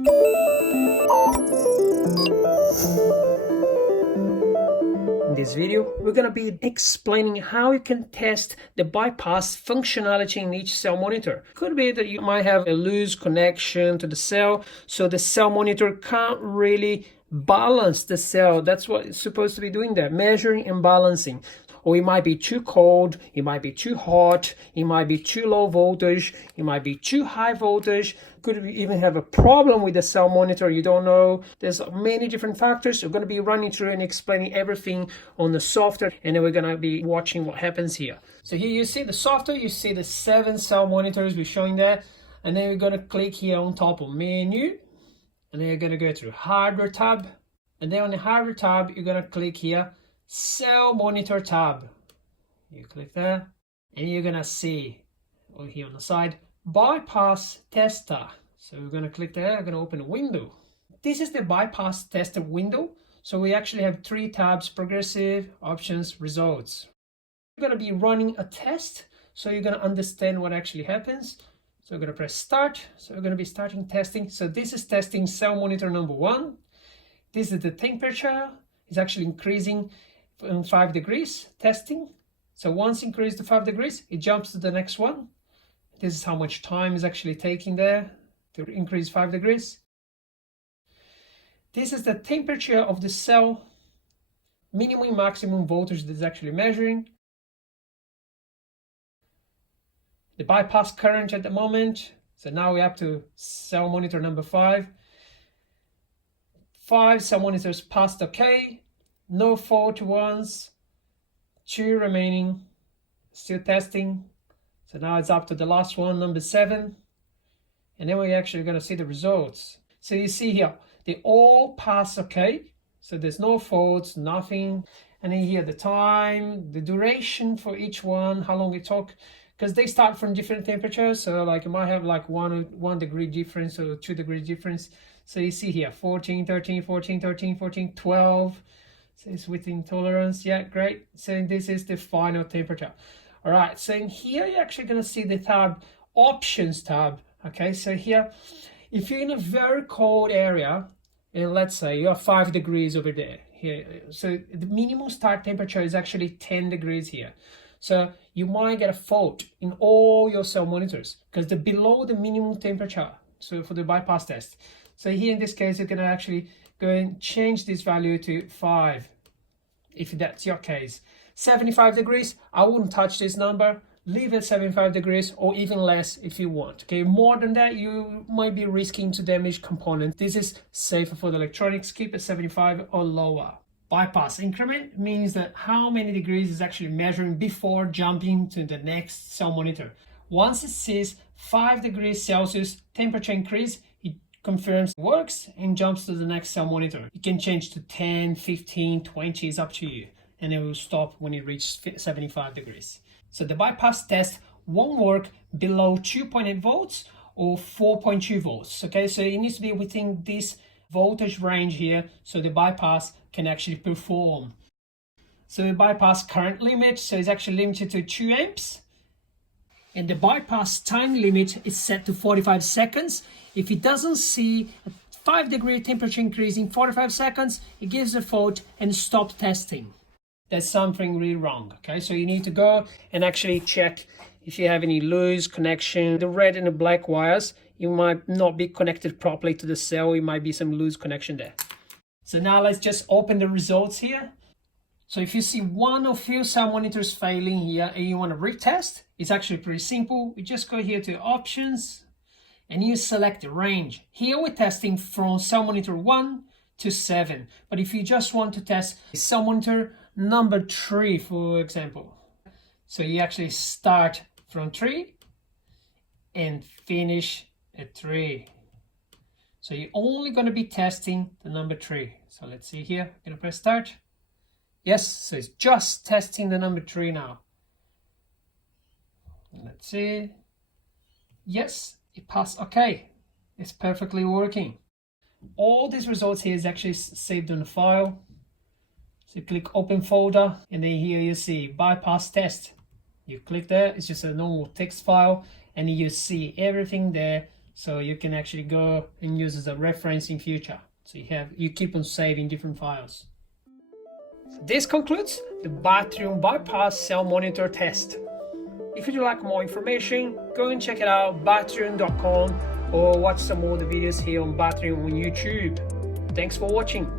In this video, we're going to be explaining how you can test the bypass functionality in each cell monitor. Could be that you might have a loose connection to the cell, so the cell monitor can't really balance the cell. That's what it's supposed to be doing there, measuring and balancing. Or it might be too cold, it might be too hot, it might be too low voltage, it might be too high voltage. Could even have a problem with the cell monitor, you don't know. There's many different factors. We're going to be running through and explaining everything on the software, and then we're going to be watching what happens here. So here you see the software, you see the 7 cell monitors we're showing there, and then we're going to click here on top of menu, and then you're going to go through hardware tab, and then on the hardware tab, you're going to click here, cell monitor tab. You click there, and you're gonna see over here on the side bypass tester. So we're gonna click there. I'm gonna open a window. This is the bypass tester window. So we actually have 3 tabs: progressive, options, results. We're gonna be running a test, so you're gonna understand what actually happens. So we're gonna press start. So we're gonna be starting testing. So this is testing cell monitor number 1. This is the temperature. It's actually increasing 5 degrees, testing. So once increased to 5 degrees, it jumps to the next one. This is how much time is actually taking there to increase 5 degrees. This is the temperature of the cell, minimum and maximum voltage that is actually measuring. The bypass current at the moment. So now we're up to cell monitor number 5. 5 cell monitors passed OK. No fault ones, 2 remaining, still testing. So now it's up to the last one, number 7. And then we're actually going to see the results. So you see here, they all pass okay. So there's no faults, nothing. And then here the time, the duration for each one, how long it took. Because they start from different temperatures. So like you might have like 1 degree difference or 2 degree difference. So you see here, 14, 13, 14, 13, 14, 12. So it's within tolerance. Yeah, great. So this is the final temperature. All right, so in here you're actually going to see the tab, options tab. Okay, so here, if you're in a very cold area, and let's say you have 5 degrees over there, here, so the minimum start temperature is actually 10 degrees here. So you might get a fault in all your cell monitors because they're below the minimum temperature. So for the bypass test. So here in this case, you're going to actually go and change this value to 5, if that's your case. 75 degrees, I wouldn't touch this number. Leave it 75 degrees or even less if you want. Okay, more than that, you might be risking to damage components. This is safer for the electronics. Keep it 75 or lower. Bypass increment means that how many degrees is actually measuring before jumping to the next cell monitor. Once it sees 5 degrees Celsius temperature increase, it confirms it works and jumps to the next cell monitor. You can change to 10, 15, 20, is up to you. And it will stop when it reaches 75 degrees. So the bypass test won't work below 2.8 volts or 4.2 volts. Okay, so it needs to be within this voltage range here so the bypass can actually perform. So the bypass current limit, so it's actually limited to 2 amps. And the bypass time limit is set to 45 seconds. If it doesn't see a 5 degree temperature increase in 45 seconds, it gives a fault and stops testing. There's something really wrong, okay? So you need to go and actually check if you have any loose connection. The red and the black wires, you might not be connected properly to the cell. It might be some loose connection there. So now let's just open the results here. So if you see one or few cell monitors failing here and you want to retest, it's actually pretty simple. We just go here to options and you select the range. Here we're testing from cell monitor 1 to 7. But if you just want to test cell monitor number 3, for example, so you actually start from 3 and finish at 3. So you're only going to be testing the number 3. So let's see here. I'm going to press start. Yes, so it's just testing the number 3 now. Let's see. Yes, it passed. Okay, it's perfectly working. All these results here is actually saved on a file. So you click open folder, and then here you see bypass test. You click there, it's just a normal text file, and you see everything there so you can actually go and use as a reference in future. So you keep on saving different files. This concludes the Batrium bypass cell monitor test. If you'd like more information, go and check it out, batrium.com, or watch some more of the videos here on Batrium on YouTube. Thanks for watching.